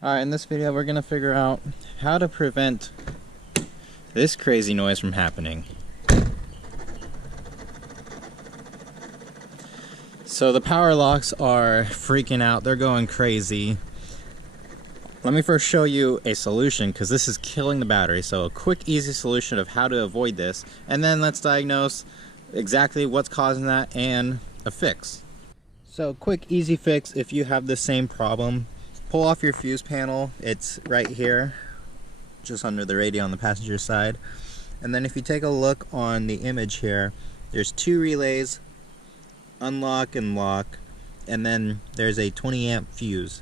Alright, in this video we're going to figure out how to prevent this crazy noise from happening. So the power locks are freaking out, they're going crazy. Let me first show you a solution, because this is killing the battery. So a quick, easy solution of how to avoid this, and then let's diagnose exactly what's causing that and a fix. So quick, easy fix if you have the same problem. Pull off your fuse panel, it's right here, just under the radio on the passenger side. And then if you take a look on the image here, there's two relays, unlock and lock, and then there's a 20 amp fuse.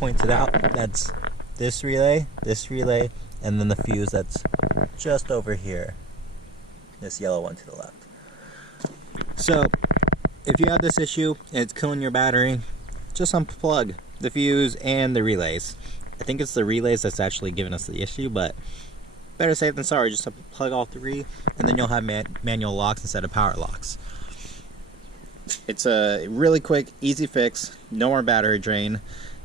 Points it out, that's this relay, and then the fuse that's just over here, this yellow one to the left. So if you have this issue and it's killing your battery, just unplug the fuse and the relays. I think it's the relays that's actually giving us the issue, but better safe than sorry. Just plug all three, and then you'll have manual locks instead of power locks. It's a really quick, easy fix, no more battery drain,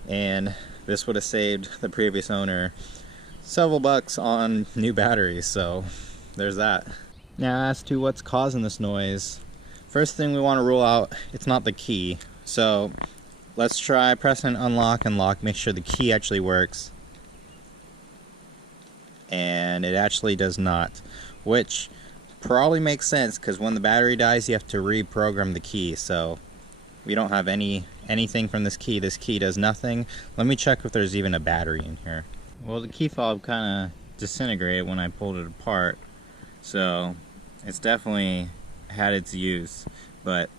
and this would have saved the previous owner several bucks on new batteries, so there's that. Now as to what's causing this noise, first thing we want to rule out, it's not the key. So let's try pressing unlock and lock, make sure the key actually works. And it actually does not, which probably makes sense because when the battery dies you have to reprogram the key. So we don't have anything from this key. This key does nothing. Let me check if there's even a battery in here. Well, the key fob kind of disintegrated when I pulled it apart, so it's definitely had its use, but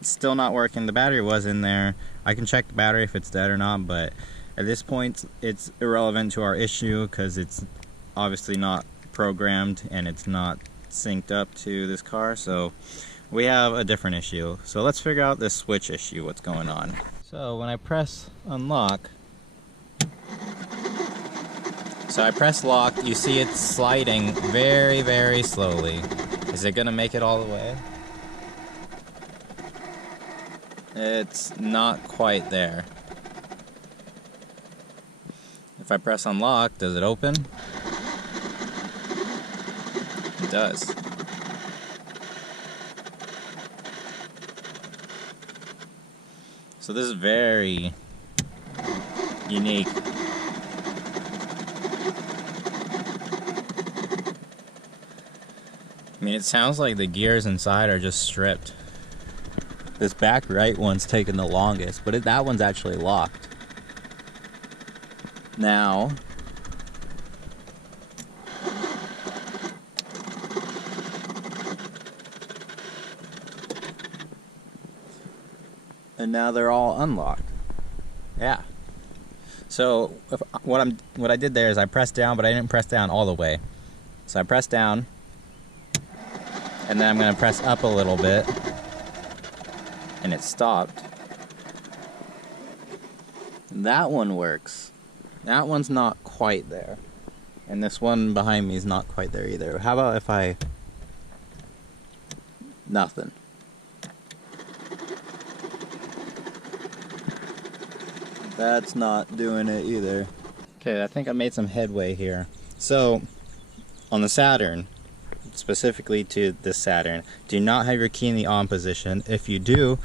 it's still not working. The battery was in there. I can check the battery if it's dead or not, but at this point it's irrelevant to our issue because it's obviously not programmed and it's not synced up to this car, so we have a different issue. So let's figure out this switch issue, what's going on. So when I press unlock, so I press lock, you see it's sliding very, very slowly. Is it gonna make it all the way? It's not quite there. If I press unlock, does it open? It does. So this is very unique. I mean, it sounds like the gears inside are just stripped. This back right one's taking the longest, but that one's actually locked. Now, and now they're all unlocked. Yeah. So what I did there is I pressed down, but I didn't press down all the way. So I pressed down, and then I'm going to press up a little bit, and it stopped. That one works. That one's not quite there. And this one behind me is not quite there either. How about if I... Nothing. That's not doing it either. Okay, I think I made some headway here. So, on the Saturn, specifically to this Saturn, do not have your key in the on position. If you do,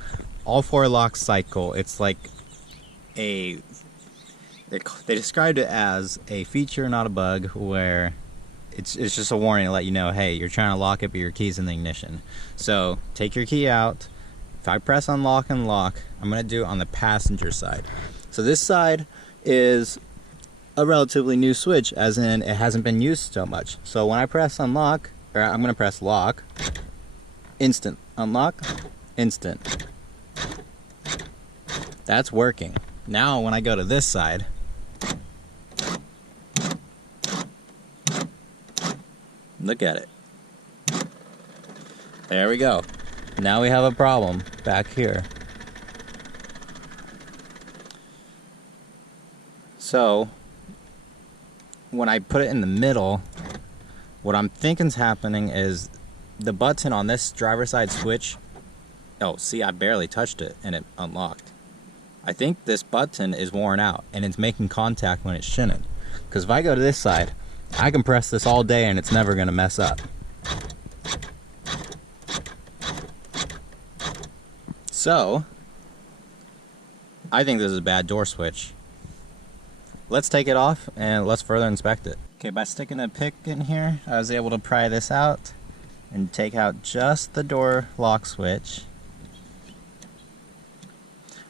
all four locks cycle. It's like they described it as a feature, not a bug, where it's just a warning to let you know, hey, you're trying to lock it, but your key's in the ignition. So take your key out. If I press unlock and lock, I'm going to do it on the passenger side. So this side is a relatively new switch, as in it hasn't been used so much. So when I press unlock, or I'm going to press lock, instant. Unlock, instant. That's working. Now when I go to this side, look at it. There we go. Now we have a problem back here. So when I put it in the middle, what I'm thinking's happening is the button on this driver's side switch, oh, see, I barely touched it and it unlocked. I think this button is worn out and it's making contact when it shouldn't. Because if I go to this side, I can press this all day and it's never going to mess up. So, I think this is a bad door switch. Let's take it off and let's further inspect it. Okay, by sticking a pick in here, I was able to pry this out and take out just the door lock switch.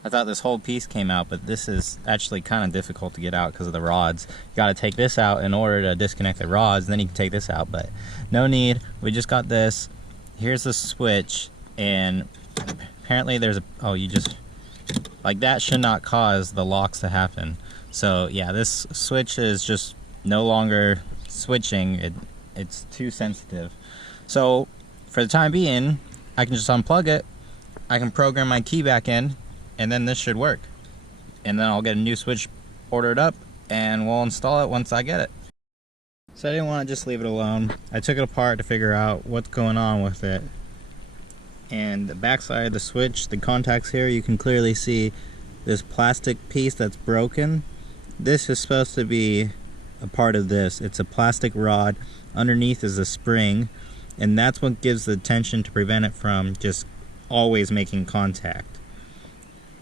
I thought this whole piece came out, but this is actually kind of difficult to get out because of the rods. You got to take this out in order to disconnect the rods, then you can take this out, but no need. We just got this. Here's the switch, and apparently there's a, oh, you just, like that should not cause the locks to happen. So yeah, this switch is just no longer switching. It's too sensitive. So for the time being, I can just unplug it, I can program my key back in, and then this should work. And then I'll get a new switch ordered up and we'll install it once I get it. So I didn't want to just leave it alone. I took it apart to figure out what's going on with it. And the back side of the switch, the contacts here, you can clearly see this plastic piece that's broken. This is supposed to be a part of this. It's a plastic rod. Underneath is a spring, and that's what gives the tension to prevent it from just always making contact.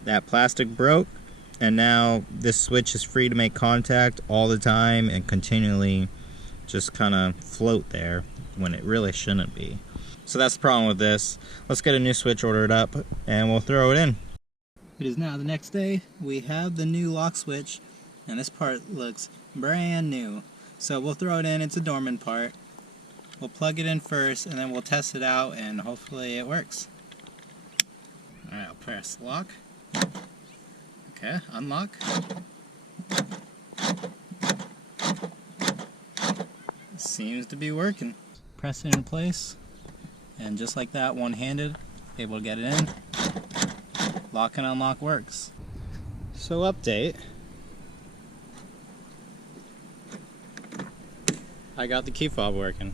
That plastic broke, and now this switch is free to make contact all the time and continually just kind of float there when it really shouldn't be. So that's the problem with this. Let's get a new switch ordered up and we'll throw it in. It is now the next day. We have the new lock switch and this part looks brand new. So we'll throw it in. It's a dormant part. We'll plug it in first and then we'll test it out and hopefully it works. Alright, I'll press lock. Okay, unlock. Seems to be working. Press it in place, and just like that, one-handed, able to get it in. Lock and unlock works. So update. I got the key fob working.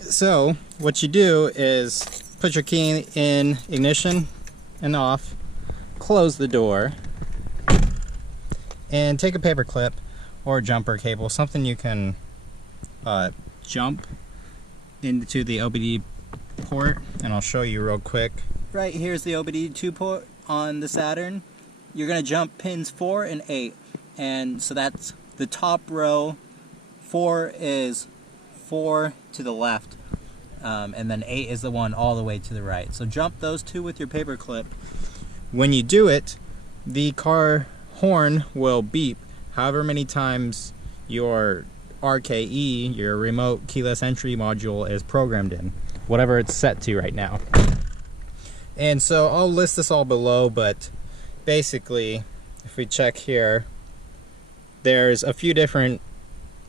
So what you do is put your key in ignition and off, close the door, and take a paper clip or a jumper cable, something you can jump into the OBD port, and I'll show you real quick. Right here's the OBD2 port on the Saturn. You're going to jump pins 4 and 8, and so that's the top row. 4 is 4 to the left, and then 8 is the one all the way to the right. So jump those two with your paper clip. When you do it, the car horn will beep however many times your RKE, your remote keyless entry module, is programmed in, whatever it's set to right now. And so I'll list this all below, but basically if we check here, there's a few different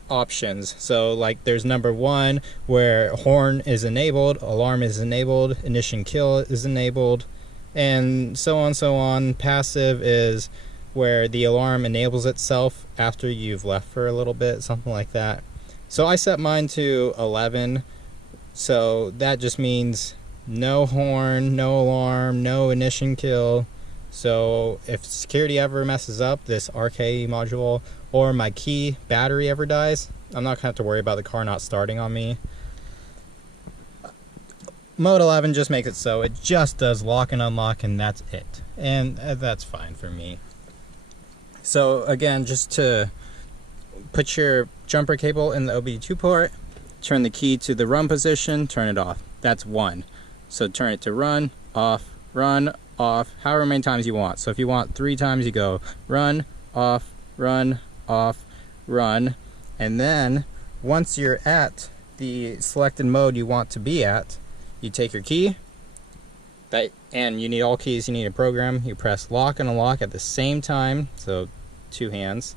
options. So like there's number 1 where horn is enabled, alarm is enabled, ignition kill is enabled, and so on. Passive is where the alarm enables itself after you've left for a little bit, something like that. So I set mine to 11, so that just means no horn, no alarm, no ignition kill. So if security ever messes up this RKE module, or my key battery ever dies, I'm not going to have to worry about the car not starting on me. Mode 11 just makes it so it just does lock and unlock, and that's it. And that's fine for me. So again, just to put your jumper cable in the OBD2 port, turn the key to the run position, turn it off. That's 1. So turn it to run, off, however many times you want. So if you want 3 times, you go run, off, run, off, run. And then once you're at the selected mode you want to be at, you take your key, and you need all keys you need to program. You press lock and unlock at the same time, so 2 hands.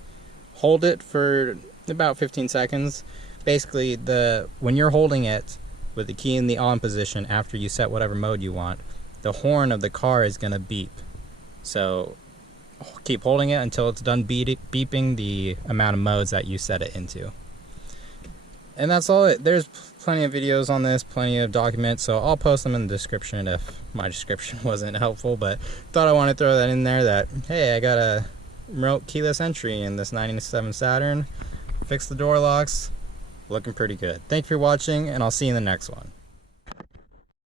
Hold it for about 15 seconds. Basically, when you're holding it with the key in the on position after you set whatever mode you want, the horn of the car is going to beep. So keep holding it until it's done beeping the amount of modes that you set it into. And that's all. There's plenty of videos on this, plenty of documents, so I'll post them in the description if my description wasn't helpful, but thought I wanted to throw that in there that, hey, I got a remote keyless entry in this 97 Saturn. Fixed the door locks. Looking pretty good. Thank you for watching, and I'll see you in the next one.